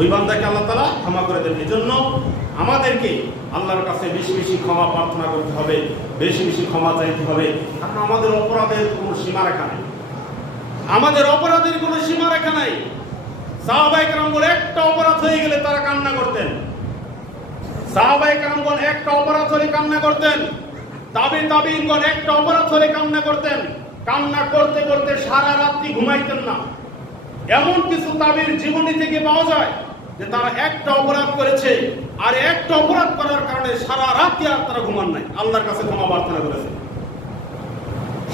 ওই বান্দাকে আল্লাহ তালা ক্ষমা করে দেন। এই জন্য আমাদেরকে আল্লাহর কাছে বেশি বেশি ক্ষমা প্রার্থনা করতে হবে, বেশি বেশি ক্ষমা চাইতে হবে। কারণ আমাদের অপরাধের কোনো সীমারেখা নেই। আমাদের অপরাধের কোনো সীমারেখা নাই। সাহাবাই কারামগণ একটা অপরাধ হয়ে গেলে তারা কান্না করতেন। সাহাবাই কারামগণ একটা অপরাধ হলে কান্না করতেন। তাবি তাবিনগণ একটা অপরাধ হলে কান্না করতেন। কান্না করতে করতে সারা রাত্রি ঘুমাইতেন না। এমন কিছু তাবির জীবনী থেকে পাওয়া যায় যে তারা একটা অপরাধ করেছে, আর একটা অপরাধ করার কারণে সারা রাত্রি আর তারা ঘুমান নাই। আল্লাহর কাছে ক্ষমা প্রার্থনা করেছে।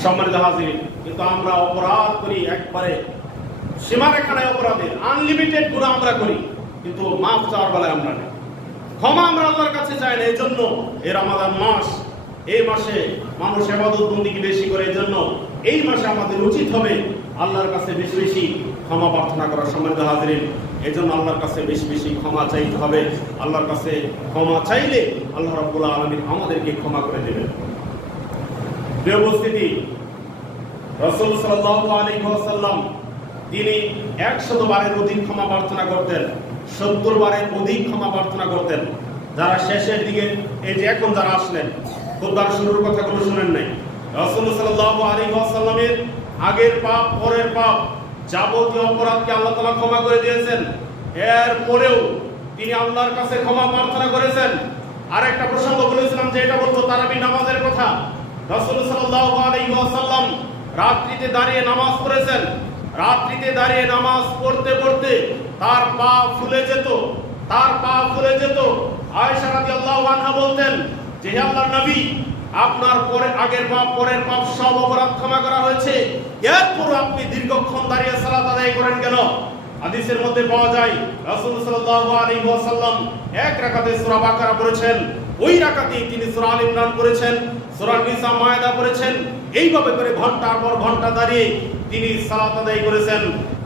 সম্মানিত হাজির, কিন্তু আমরা অপরাধ করি একবারে। সীমারেখানায় অপরাধের আনলিমিটেড গুণা আমরা করি, কিন্তু মাফ চাওয়ার বেলায় আমরা নেই। ক্ষমা আমরা আল্লাহর কাছে চাই না এই জন্য এর আমাদের মাস, এই মাসে মানুষ এবাদত বন্দিকে বেশি করে এই জন্য এই মাসে আমাদের উচিত হবে আল্লাহর কাছে বেশি বেশি ক্ষমা প্রার্থনা করার সম্মানিত হাজিরিন এই জন্য আল্লাহর কাছে বেশি বেশি ক্ষমা চাইতে হবে। আল্লাহর কাছে ক্ষমা চাইলে আল্লাহ রাব্বুল আলামিন আমাদেরকে ক্ষমা করে দেবেন। উপস্থিতি, রসুল আলাইহি তিনি একশত বারের অধিক ক্ষমা প্রার্থনা করতেন, সত্তর বারের অধিক ক্ষমা প্রার্থনা করতেন। যারা শেষের দিকে, এই যে এখন যারা আসলেন খুববার শুরুর কথা কোনো শুনেন নাই। রসুল সাল্লাল্লাহু আলাইহি ওয়াসাল্লামের আগের পাপ, পরের পাপ যাবতীয় অপরাধকে আল্লাহ তাআলা ক্ষমা করে দিয়েছেন। এর পরেও তিনি আল্লাহর কাছে ক্ষমা প্রার্থনা করেছেন। আর একটা প্রসঙ্গ বলেছিলাম যে এটা বলছো তারাবি নামাজের কথা। রাসূল ওয়াসাল্লাম রাত্রিতে দাঁড়িয়ে নামাজ পড়েছেন। রাত্রিতে দাঁড়িয়ে নামাজ পড়তে পড়তে তার পা ফুলে যেত, তার পা ফুলে যেত। আয়েশা রাদিয়াল্লাহু আনহা বলতেন যে, হে আল্লাহর নবী আপনার পরে, আগের পাপ, পরের পাপ সব অপরাধ ক্ষমা করা হয়েছে। এরপর আপনি দীর্ঘক্ষণ দাঁড়িয়ে সালাত আদায় করেন কেন? হাদিসের মধ্যে পাওয়া যায়, রাসূল সাল্লাল্লাহু আলাইহি ওয়াসাল্লাম এক রাকাতে সূরা বাকারা পড়েছেন, ওই রাকাতেই তিনি সূরা আল ইমরান পড়েছেন, সূরা নিসা মায়দা পড়েছেন। এইভাবে করে ঘণ্টার পর ঘণ্টা দাঁড়িয়ে তিনি সালাত আদায় করেছেন।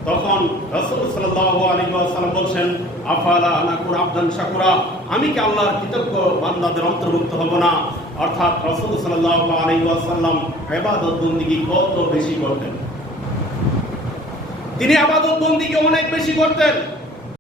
তখন রাসূল সাল্লাল্লাহু আলাইহি ওয়াসাল্লাম বলছেন, আফালা আনাকুর আবদান শাকুরা, আমি কি আল্লাহর কৃতজ্ঞ বান্দাদের অন্তর্ভুক্ত হব না? অর্থাৎ রসুল সাল্লাম এবাদত ওয়াসাল্লাম ইবাদত বন্দেগী কত বেশি করতেন? তিনি আবাদত বন্দিকে অনেক বেশি করতেন।